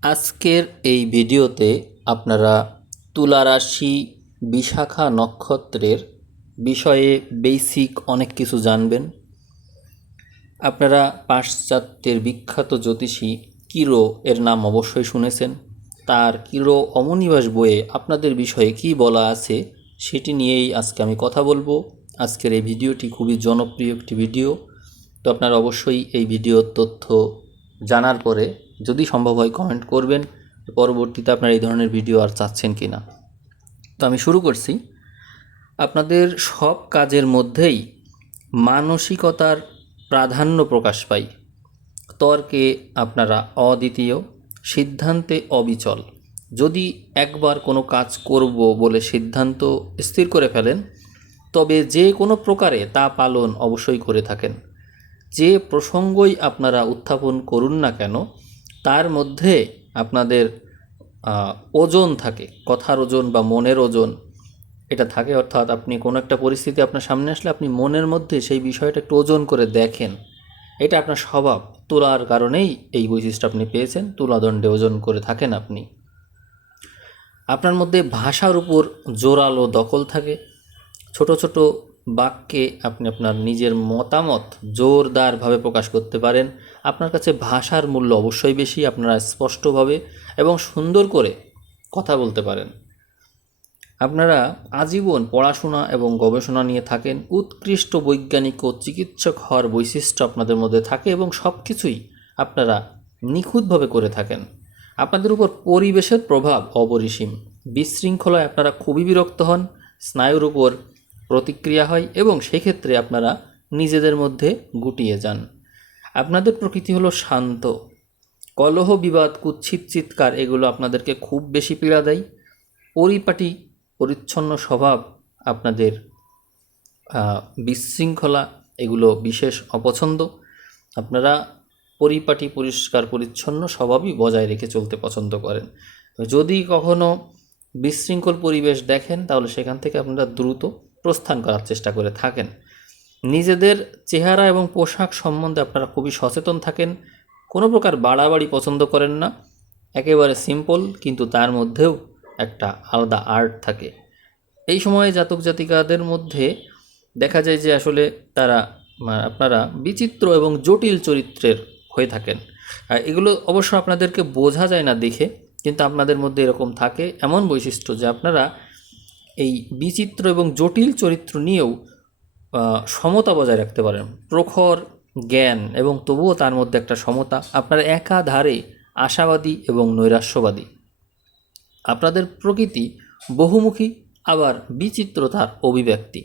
আজকের এই ভিডিওতে আপনারা তুলা রাশি বিশাখা নক্ষত্রের বিষয়ে বেসিক অনেক কিছু জানবেন। আপনারা পাশ্চাত্যের বিখ্যাত জ্যোতিষী কিরো এর নাম অবশ্যই শুনেছেন। তার কিরো অমনিবাস বইয়ে আপনাদের বিষয়ে কি বলা আছে সেটি নিয়েই আজকে আমি কথা বলবো। আজকের এই ভিডিওটি খুবই জনপ্রিয় একটি ভিডিও, তো আপনারা অবশ্যই এই ভিডিওর তথ্য জানার পরে যদি সম্ভব হয় কমেন্ট করবেন পরবর্তীতে আপনারা এই ধরনের ভিডিও আর চাচ্ছেন কি না। তো আমি শুরু করছি। আপনাদের সব কাজের মধ্যেই মানসিকতার প্রাধান্য প্রকাশ পায়। তর্কে আপনারা অদ্বিতীয়, সিদ্ধান্তে অবিচল। যদি একবার কোনো কাজ করব বলে সিদ্ধান্ত স্থির করে ফেলেন, তবে যে কোনো প্রকারে তা পালন অবশ্যই করে থাকেন। যে প্রসঙ্গই আপনারা উত্থাপন করুন না কেন, তার মধ্যে আপনাদের ওজন থাকে, কথার ওজন বা মনের ওজন এটা থাকে। অর্থাৎ আপনি কোনো একটা পরিস্থিতি আপনার সামনে আসলে আপনি মনের মধ্যে সেই বিষয়টা একটু ওজন করে দেখেন। এটা আপনার স্বভাব, তুলার কারণেই এই বৈশিষ্ট্য আপনি পেয়েছেন। তুলাদণ্ডে ওজন করে থাকেন আপনি। আপনার মধ্যে ভাষার উপর জোরালো দখল থাকে। ছোট ছোট বাক্যে আপনি আপনার নিজের মতামত জোরদারভাবে প্রকাশ করতে পারেন। আপনার কাছে ভাষার মূল্য অবশ্যই বেশি। আপনারা স্পষ্টভাবে এবং সুন্দর করে কথা বলতে পারেন। আপনারা আজীবন পড়াশোনা এবং গবেষণা নিয়ে থাকেন। উৎকৃষ্ট বৈজ্ঞানিক ও চিকিৎসক হওয়ার বৈশিষ্ট্য আপনাদের মধ্যে থাকে এবং সব কিছুই আপনারা নিখুঁতভাবে করে থাকেন। আপনাদের উপর পরিবেশের প্রভাব অপরিসীম। বিশৃঙ্খলায় আপনারা খুবই বিরক্ত হন, স্নায়ুর উপর প্রতিক্রিয়া হয় এবং সেক্ষেত্রে আপনারা নিজেদের মধ্যে গুটিয়ে যান। আপনাদের প্রকৃতি হলো শান্ত। কলহ, বিবাদ, কুৎসিত চিৎকার এগুলো আপনাদেরকে খুব বেশি পীড়া দেয়। পরিপাটি পরিচ্ছন্ন স্বভাব আপনাদের, বিশৃঙ্খলা এগুলো বিশেষ অপছন্দ। আপনারা পরিপাটি পরিষ্কার পরিচ্ছন্ন স্বভাবই বজায় রেখে চলতে পছন্দ করেন। যদি কখনো বিশৃঙ্খল পরিবেশ দেখেন তাহলে সেখান থেকে আপনারা দ্রুত প্রস্থান করার চেষ্টা করে থাকেন। নিজেদের চেহারা এবং পোশাক সম্বন্ধে আপনারা খুবই সচেতন থাকেন। কোনো প্রকার বাড়াবাড়ি পছন্দ করেন না। একেবারে সিম্পল, কিন্তু তার মধ্যেও একটা আলাদা আর্ট থাকে। এই সময়ে জাতক জাতিকাদের মধ্যে দেখা যায় যে আসলে তারা আপনারা বিচিত্র এবং জটিল চরিত্রের হয়ে থাকেন। এগুলো অবশ্য আপনাদেরকে বোঝা যায় না দেখে, কিন্তু আপনাদের মধ্যে এরকম থাকে এমন বৈশিষ্ট্য যে আপনারা এই বিচিত্র এবং জটিল চরিত্র নিয়েও সমতা বজায় রাখতে পারেন। প্রখর জ্ঞান এবং তবুও তার মধ্যে একটা সমতা। আপনারা একাধারে আশাবাদী এবং নৈরাশ্যবাদী। আপনাদের প্রকৃতি বহুমুখী, আবার বিচিত্রতার অভিব্যক্তি।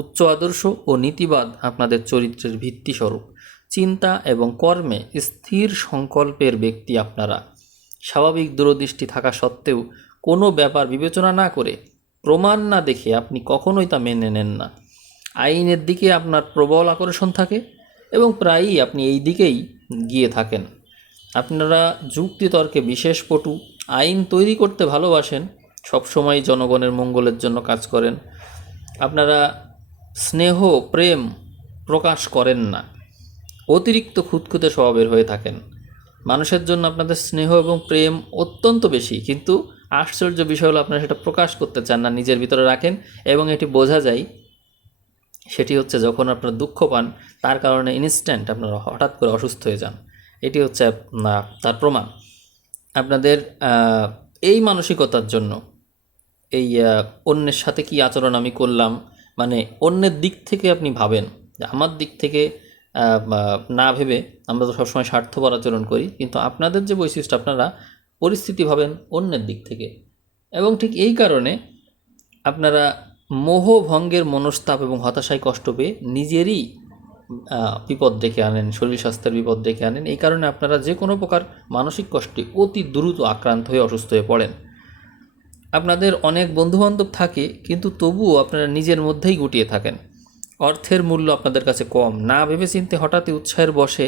উচ্চ আদর্শ ও নীতিবাদ আপনাদের চরিত্রের ভিত্তিস্বরূপ। চিন্তা এবং কর্মে স্থির সংকল্পের ব্যক্তি আপনারা। স্বাভাবিক দূরদৃষ্টি থাকা সত্ত্বেও কোনো ব্যাপার বিবেচনা না করে, প্রমাণ না দেখে আপনি কখনোই তা মেনে নেন না। আইনের দিকে আপনার প্রবল আকর্ষণ থাকে এবং প্রায়ই আপনি এই দিকেই গিয়ে থাকেন। আপনারা যুক্তিতর্কে বিশেষ পটু। আইন তৈরি করতে ভালোবাসেন, সবসময় জনগণের মঙ্গলের জন্য কাজ করেন। আপনারা স্নেহ প্রেম প্রকাশ করেন না, অতিরিক্ত খুঁতখুঁতে স্বভাবের হয়ে থাকেন। মানুষের জন্য আপনাদের স্নেহ এবং প্রেম অত্যন্ত বেশি, কিন্তু আশ্চর্য বিষয় হলো আপনারা সেটা প্রকাশ করতে চান না, নিজের ভিতরে রাখেন। এবং এটি বোঝা যায়, সেটি হচ্ছে যখন আপনারা দুঃখ পান, তার কারণে ইনস্ট্যান্ট আপনারা হঠাৎ করে অসুস্থ হয়ে যান। এটি হচ্ছে তার প্রমাণ। আপনাদের এই মানসিকতার জন্য এই অন্যের সাথে কি আচরণ আমি করলাম, মানে অন্যের দিক থেকে আপনি ভাবেন, যে আমার দিক থেকে না ভেবে আমরা তো সবসময় স্বার্থপর আচরণ করি, কিন্তু আপনাদের যে বৈশিষ্ট্য আপনারা পরিস্থিতি ভাবেন অন্যের দিক থেকে। এবং ঠিক এই কারণে আপনারা মোহভঙ্গের মনস্তাপ এবং হতাশায় কষ্ট পেয়ে নিজেরই বিপদ ডেকে আনেন, শরীর স্বাস্থ্যের বিপদ ডেকে আনেন। এই কারণে আপনারা যে কোনো প্রকার মানসিক কষ্টে অতি দ্রুত আক্রান্ত হয়ে অসুস্থ হয়ে পড়েন। আপনাদের অনেক বন্ধুবান্ধব থাকে, কিন্তু তবুও আপনারা নিজের মধ্যেই গুটিয়ে থাকেন। অর্থের মূল্য আপনাদের কাছে কম। না ভেবেচিন্তে হঠাৎই উৎসাহের বশে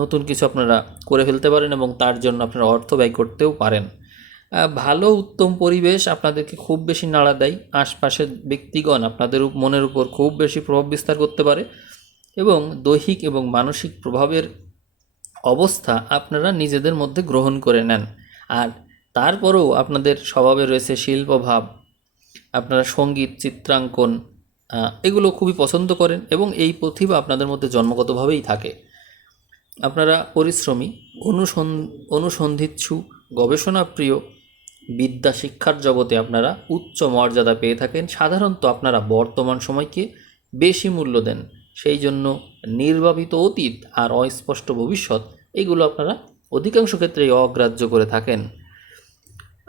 নতুন কিছু আপনারা করে ফেলতে পারেন এবং তার জন্য আপনারা অর্থ ব্যয় করতেও পারেন। ভালো উত্তম পরিবেশ আপনাদেরকে খুব বেশি নাড়া দেয়। আশপাশের ব্যক্তিগণ আপনাদের মনের উপর খুব বেশি প্রভাব বিস্তার করতে পারে এবং দৈহিক এবং মানসিক প্রভাবের অবস্থা আপনারা নিজেদের মধ্যে গ্রহণ করে নেন। আর তারপরেও আপনাদের স্বভাবে রয়েছে শিল্পভাব, আপনারা সঙ্গীত, চিত্রাঙ্কন এগুলো খুবই পছন্দ করেন এবং এই প্রতিভা আপনাদের মধ্যে জন্মগতভাবেই থাকে। আপনারা পরিশ্রমী, অনুসন্ধিৎসু, গবেষণাপ্রিয়, বিদ্যা শিক্ষার জগতে আপনারা উচ্চ মর্যাদা পেয়ে থাকেন। সাধারণত আপনারা বর্তমান সময়কে বেশি মূল্য দেন, সেই জন্য নির্বাপিত অতীত আর অস্পষ্ট ভবিষ্যৎ এগুলো আপনারা অধিকাংশ ক্ষেত্রেই অগ্রাহ্য করে থাকেন।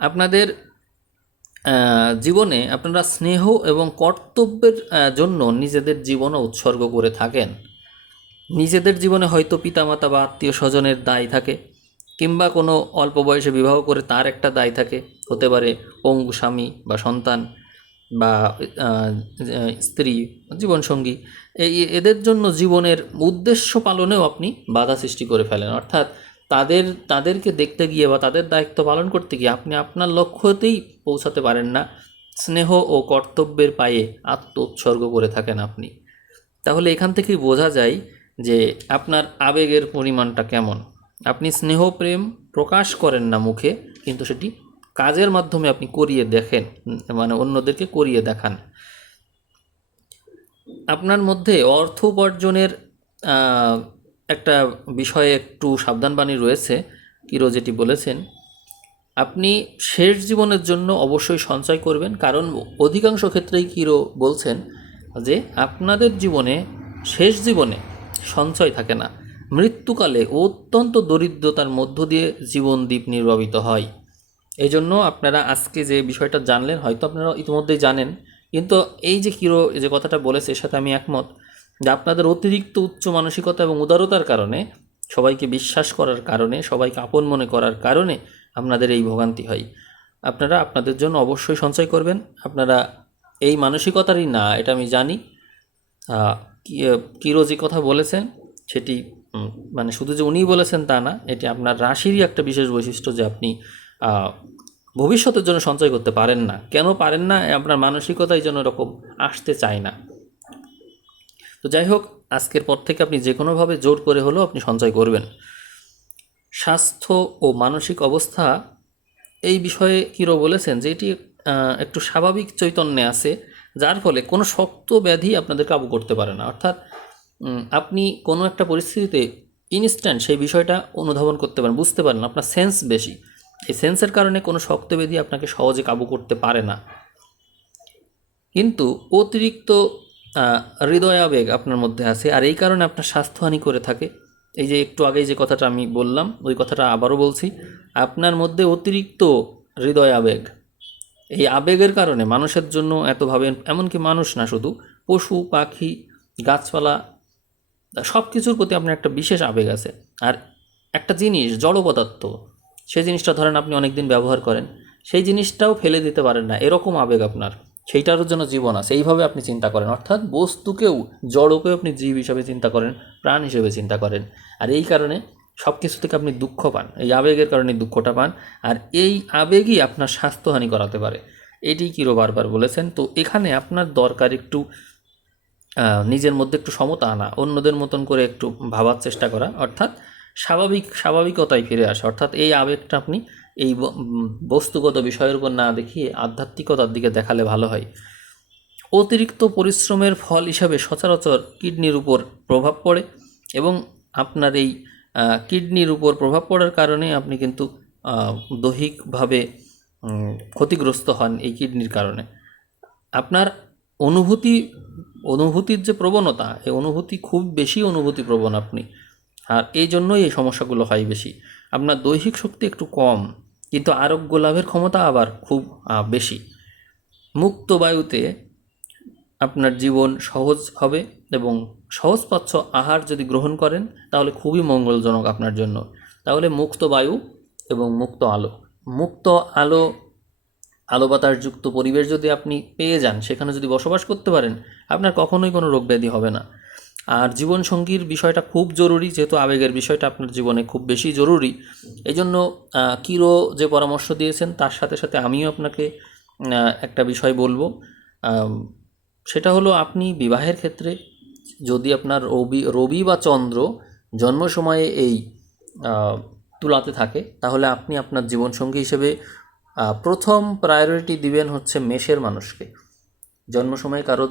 আপনাদের জীবনে আপনারা স্নেহ এবং কর্তব্যের জন্য নিজেদের জীবনও উৎসর্গ করে থাকেন। নিজেদের জীবনে হয়তো পিতামাতা বা আত্মীয় স্বজনের দায় থাকে, কিংবা কোনো অল্প বয়সে বিবাহ করে তার একটা দায় থাকে, হতে পারে পঙ্গু স্বামী বা সন্তান বা স্ত্রী, জীবনসঙ্গী। এদের জন্য জীবনের উদ্দেশ্য পালনেও আপনি বাধা সৃষ্টি করে ফেলেন, অর্থাৎ তাদেরকে দেখতে গিয়ে বা তাদের দায়িত্ব পালন করতে গিয়ে আপনি আপনার লক্ষ্যতেই পৌঁছাতে পারেন না। স্নেহ ও কর্তব্যের পায়ে আত্ম উৎসর্গ করে থাকেন আপনি। তাহলে এখান থেকেই বোঝা যায় যে আপনার আবেগের পরিমাণটা কেমন। আপনি স্নেহ প্রেম প্রকাশ করেন না মুখে, কিন্তু সেটি কাজের মাধ্যমে আপনি করিয়ে দেখেন, মানে অন্যদেরকে করিয়ে দেখান। আপনার মধ্যে অর্থ উপার্জনের একটা বিষয়ে একটু সাবধানবাণী রয়েছে। কিরো যেটি বলেছেন, আপনি শেষ জীবনের জন্য অবশ্যই সঞ্চয় করবেন, কারণ অধিকাংশ ক্ষেত্রেই কিরো বলছেন যে আপনাদের জীবনে শেষ জীবনে সঞ্চয় থাকে না। মৃত্যুকালে অত্যন্ত দরিদ্রতার মধ্য দিয়ে জীবনদ্বীপ নির্বাপিত হয়। এই জন্য আপনারা আজকে যে বিষয়টা জানলেন, হয়তো আপনারা ইতিমধ্যেই জানেন, কিন্তু এই যে কিরো যে কথাটা বলেছে এর সাথে আমি একমত, যে আপনাদের অতিরিক্ত উচ্চ মানসিকতা এবং উদারতার কারণে, সবাইকে বিশ্বাস করার কারণে, সবাইকে আপন মনে করার কারণে আপনাদের এই ভোগান্তি হয়। আপনারা আপনাদের জন্য অবশ্যই সঞ্চয় করবেন। আপনারা এই মানসিকতারই না, এটা আমি জানি। কিরো যে কথা বলেছেন সেটি মানে শুধু যে উনিই বলেছেন তা না, এটি আপনার রাশিরই একটা বিশেষ বৈশিষ্ট্য যে আপনি ভবিষ্যতের জন্য সঞ্চয় করতে পারেন না। কেন পারেন না? আপনার মানসিকতাই যেন এরকম আসতে চায় না। তো যাই হোক, আজকের পর থেকে আপনি যে কোনোভাবে জোর করে হলেও আপনি সঞ্চয় করবেন। স্বাস্থ্য ও মানসিক অবস্থা এই বিষয়ে কিরো বলেছেন যে এটি একটু স্বাভাবিক চৈতন্যে আছে, যার ফলে কোনো শক্ত ব্যাধি আপনাদের কাবু করতে পারে না। অর্থাৎ আপনি কোনো একটা পরিস্থিতিতে ইনস্ট্যান্ট সেই বিষয়টা অনুধাবন করতে পারেন, বুঝতে পারেন, আপনার সেন্স বেশি। এই সেন্সের কারণে কোনো শক্ত ব্যাধি আপনাকে সহজে কাবু করতে পারে না। কিন্তু অতিরিক্ত হৃদয়াবেগ আপনার মধ্যে আছে, আর এই কারণে আপনার স্বাস্থ্যহানি করে থাকে। এই যে একটু আগেই যে কথাটা আমি বললাম, ওই কথাটা আবারও বলছি, আপনার মধ্যে অতিরিক্ত হৃদয় আবেগ, এই আবেগের কারণে মানুষের জন্য এত ভাবেন, এমনকি মানুষ না, শুধু পশু পাখি গাছপালা সব কিছুর প্রতি আপনার একটা বিশেষ আবেগ আছে। আর একটা জিনিস, জড় পদার্থ, সেই জিনিসটা ধরেন আপনি অনেক দিন ব্যবহার করেন, সেই জিনিসটাও ফেলে দিতে পারেন না, এরকম আবেগ আপনার, সেইটারও জন্য জীবন আছে, এইভাবে আপনি চিন্তা করেন। অর্থাৎ বস্তুকেও, জড়কেও আপনি জীব হিসাবে চিন্তা করেন, প্রাণ হিসেবে চিন্তা করেন। আর এই কারণে সব কিছু থেকে আপনি দুঃখ পান, এই আবেগের কারণে দুঃখটা পান, আর এই আবেগই আপনার স্বাস্থ্যহানি করাতে পারে। এটি কিরো বারবার বলেছেন। তো এখানে আপনার দরকার একটু নিজের মধ্যে একটু সমতা আনা, অন্যদের মতন করে একটু ভাবার চেষ্টা করা, অর্থাৎ স্বাভাবিকতায় ফিরে আসা। অর্থাৎ এই আবেগটা আপনি এই বস্তুগত বিষয়ের উপর না দেখিয়ে আধ্যাত্মিকতার দিকে দেখালে ভালো হয়। অতিরিক্ত পরিশ্রমের ফল হিসাবে সচরাচর কিডনির উপর প্রভাব পড়ে, এবং আপনার এই কিডনির উপর প্রভাব পড়ার কারণে আপনি কিন্তু দৈহিকভাবে ক্ষতিগ্রস্ত হন এই কিডনির কারণে। আপনার অনুভূতির যে প্রবণতা, এই অনুভূতি খুব বেশি অনুভূতি প্রবণ আপনি, আর এই জন্যই এই সমস্যাগুলো হয় বেশি। আপনার দৈহিক শক্তি একটু কম, কিন্তু আরোগ্য লাভের ক্ষমতা আবার খুব বেশি। মুক্ত বায়ুতে আপনার জীবন সহজ হবে, এবং সহজপাচ্য আহার যদি গ্রহণ করেন তাহলে খুবই মঙ্গলজনক আপনার জন্য। তাহলে মুক্ত বায়ু এবং মুক্ত আলো বাতাসযুক্ত পরিবেশ যদি আপনি পেয়ে যান, সেখানে যদি বসবাস করতে পারেন, আপনার কখনোই কোনো রোগ ব্যাধি হবে না। আর জীবনসঙ্গীর বিষয়টা খুব জরুরি, যেহেতু আবেগের বিষয়টা আপনার জীবনে খুব বেশি জরুরি। এই জন্য কিরো যে পরামর্শ দিয়েছেন তার সাথে সাথে আমিও আপনাকে একটা বিষয় বলবো। সেটা হলো, আপনি বিবাহের ক্ষেত্রে যদি আপনার রবি বা চন্দ্র জন্ম সময়ে এই তুলাতে থাকে, তাহলে আপনি আপনার জীবনসঙ্গী হিসেবে প্রথম প্রায়োরিটি দিবেন হচ্ছে মেষের মানুষকে। জন্ম সময় কারো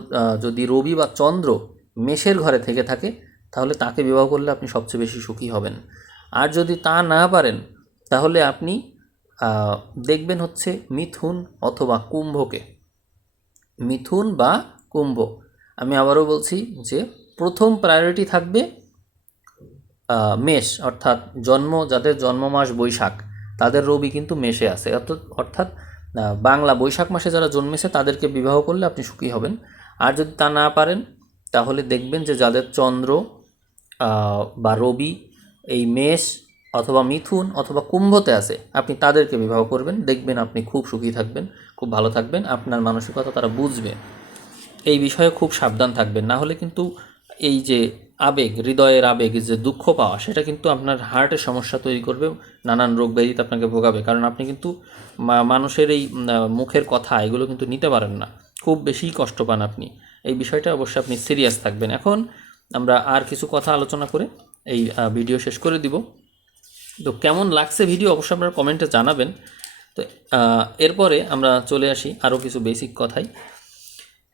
যদি রবি বা চন্দ্র মেষের ঘরে থেকে থাকে, তাহলে তাকে বিবাহ করলে আপনি সবচেয়ে বেশি সুখী হবেন। আর যদি তা না পারেন, তাহলে আপনি দেখবেন হচ্ছে মিথুন অথবা কুম্ভকে। মিথুন বা কুম্ভ। আমি আবারও বলছি যে প্রথম প্রায়োরিটি থাকবে মেষ, অর্থাৎ যাদের জন্ম মাস বৈশাখ, তাদের রবি কিন্তু মেষে আছে, অর্থাৎ বাংলা বৈশাখ মাসে যারা জন্মেছে তাদেরকে বিবাহ করলে আপনি সুখী হবেন। আর যদি তা না পারেন, তাহলে দেখবেন যে যাদের চন্দ্র বা রবি এই মেষ অথবা মিথুন অথবা কুম্ভতে আছে, আপনি তাদেরকে বিবাহ করবেন, দেখবেন আপনি খুব সুখী থাকবেন, খুব ভালো থাকবেন, আপনার মানসিকতা তারা বুঝবে। এই বিষয়ে খুব সাবধান থাকবেন, না হলে কিন্তু এই যে আবেগ, হৃদয়ের আবেগ, যে দুঃখ পাওয়া, সেটা কিন্তু আপনার হার্টের সমস্যা তৈরি করবে, নানান রোগ ব্যাধিতে আপনাকে ভোগাবে। কারণ আপনি কিন্তু মানুষের এই মুখের কথা এগুলো কিন্তু নিতে পারেন না, খুব বেশি কষ্ট পান আপনি। এই বিষয়টা অবশ্যই আপনি সিরিয়াস থাকবেন। এখন আমরা আর কিছু কথা আলোচনা করে এই ভিডিও শেষ করে দিব। তো কেমন লাগছে ভিডিও অবশ্যই আপনারা কমেন্টে জানাবেন। তো এরপরে আমরা চলে আসি আরও কিছু বেসিক কথায়।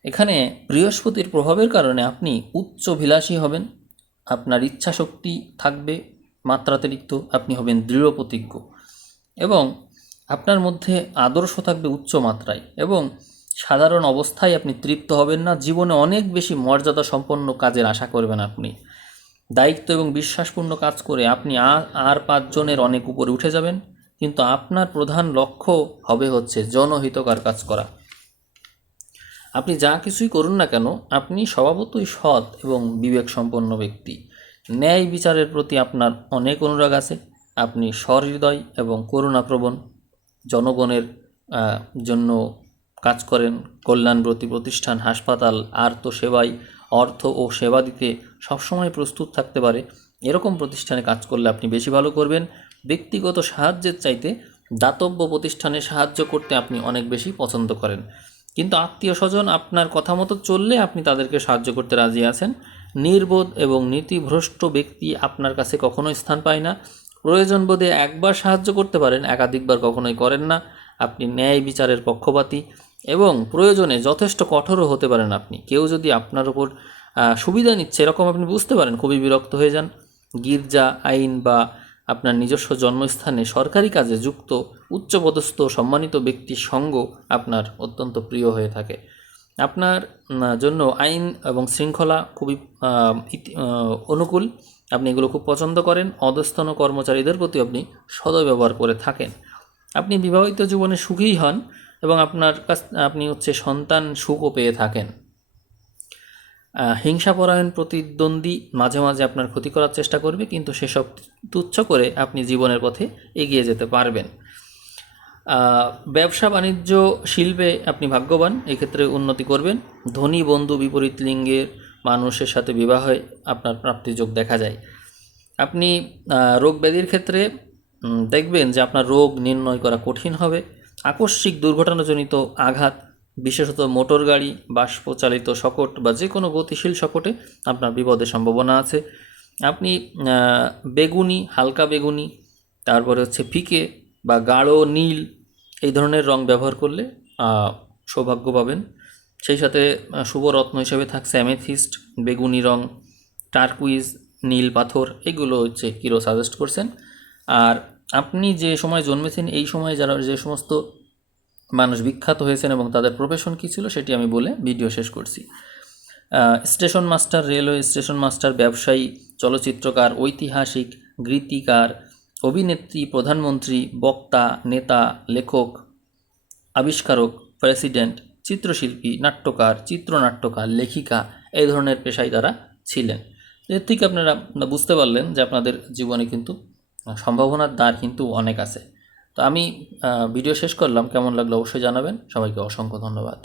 এখানে বৃহস্পতির প্রভাবের কারণে আপনি উচ্চভিলাষী হবেন, আপনার ইচ্ছা শক্তি থাকবে মাত্রাতিরিক্ত, আপনি হবেন দৃঢ় প্রতিজ্ঞ, এবং আপনার মধ্যে আদর্শ থাকবে উচ্চ মাত্রায়, এবং সাধারণ অবস্থায় আপনি তৃপ্ত হবেন না, জীবনে অনেক বেশি মর্যাদা সম্পন্ন কাজের আশা করবেন আপনি। দায়িত্ব এবং বিশ্বাসপূর্ণ কাজ করে আপনি আর 5 জনের অনেক উপরে উঠে যাবেন, কিন্তু আপনার প্রধান লক্ষ্য হবে হচ্ছে জনহিতকর কাজ করা। আপনি যা কিছুই করুন না কেন, আপনি স্বভাবতই সৎ এবং বিবেক সম্পন্ন ব্যক্তি। ন্যায় বিচারের প্রতি আপনার অনেক অনুরাগ আছে, আপনি সহৃদয় এবং করুণাপ্রবণ, জনগণের জন্য কাজ করেন। কল্যাণব্রতী প্রতিষ্ঠান, হাসপাতাল, আর্ত সেবায় অর্থ ও সেবা দিতে সবসময় প্রস্তুত থাকতে পারে এরকম প্রতিষ্ঠানে কাজ করলে আপনি বেশি ভালো করবেন। ব্যক্তিগত সাহায্যের চাইতে দাতব্য প্রতিষ্ঠানে সাহায্য করতে আপনি অনেক বেশি পছন্দ করেন, কিন্তু আত্মীয় স্বজন আপনার কথা মতো চললে আপনি তাদেরকে সাহায্য করতে রাজি আছেন। নির্বোধ এবং নীতিভ্রষ্ট ব্যক্তি আপনার কাছে কখনোই স্থান পায় না। প্রয়োজন বোধে একবার সাহায্য করতে পারেন, একাধিকবার কখনোই করেন না। আপনি ন্যায় বিচারের পক্ষপাতী এবং প্রয়োজনে যথেষ্ট কঠোরও হতে পারেন আপনি। কেউ যদি আপনার ওপর সুবিধা নিচ্ছে এরকম আপনি বুঝতে পারেন, খুবই বিরক্ত হয়ে যান। গির্জা, আইন বা আপনার নিজস্ব জন্মস্থানে সরকারি কাজে যুক্ত উচ্চপদস্থ সম্মানিত ব্যক্তির সঙ্গ আপনার অত্যন্ত প্রিয় হয়ে থাকে। আপনার জন্য আইন এবং শৃঙ্খলা খুবই অনুকূল, আপনি এগুলো খুব পছন্দ করেন। অধস্তন কর্মচারীদের প্রতি আপনি সদয় ব্যবহার করে থাকেন। আপনি বিবাহিত জীবনে সুখী হন এবং আপনি হচ্ছে সন্তান সুখও পেয়ে থাকেন। হিংসাপরায়ণ প্রতিদ্বন্দ্বী মাঝে মাঝে আপনার ক্ষতি করার চেষ্টা করবে, কিন্তু সেসব তুচ্ছ করে আপনি জীবনের পথে এগিয়ে যেতে পারবেন। ব্যবসা বাণিজ্য শিল্পে আপনি ভাগ্যবান, এক্ষেত্রে উন্নতি করবেন। ধনী বন্ধু বিপরীত লিঙ্গের মানুষের সাথে বিবাহে আপনার প্রাপ্তিযোগ দেখা যায়। আপনি রোগ ব্যাধির ক্ষেত্রে দেখবেন যে আপনার রোগ নির্ণয় করা কঠিন হবে। আকস্মিক দুর্ঘটনাজনিত আঘাত, বিশেষত মোটর গাড়ি, বাষ্পচালিত শকট বা যে কোনো গতিশীল শকটে আপনার বিপদের সম্ভাবনা আছে। আপনি বেগুনি, হালকা বেগুনি, তারপরে হচ্ছে ফিকে বা গাঢ় নীল এই ধরনের রং ব্যবহার করলে সৌভাগ্য পাবেন। সেই সাথে শুভরত্ন হিসেবে থাকছে অ্যামেথিস্ট, বেগুনি রং, টার্কুইজ, নীল পাথর, এগুলো হচ্ছে কিরো সাজেস্ট করছেন। আর আপনি যে সময় জন্মেছেন এই সময়ে যে সমস্ত মানুষ বিখ্যাত হয়েছেন এবং তাদের প্রফেশন কী ছিল সেটি আমি বলে ভিডিও শেষ করছি। Station master, railway station master, ব্যবসায়ী, চলচ্চিত্রকার, ঐতিহাসিক, গীতিকার, অভিনেত্রী, প্রধানমন্ত্রী, বক্তা, নেতা, লেখক, আবিষ্কারক, প্রেসিডেন্ট, চিত্রশিল্পী, নাট্যকার, চিত্রনাট্যকার, লেখিকা, এই ধরনের পেশায় তারা ছিলেন। এর থেকে আপনারা বুঝতে পারলেন যে আপনাদের জীবনে কিন্তু সম্ভাবনার দ্বার কিন্তু অনেক আছে। তো আমি ভিডিও শেষ করলাম, কেমন লাগলো অবশ্যই জানাবেন। সবাইকে অসংখ্য ধন্যবাদ।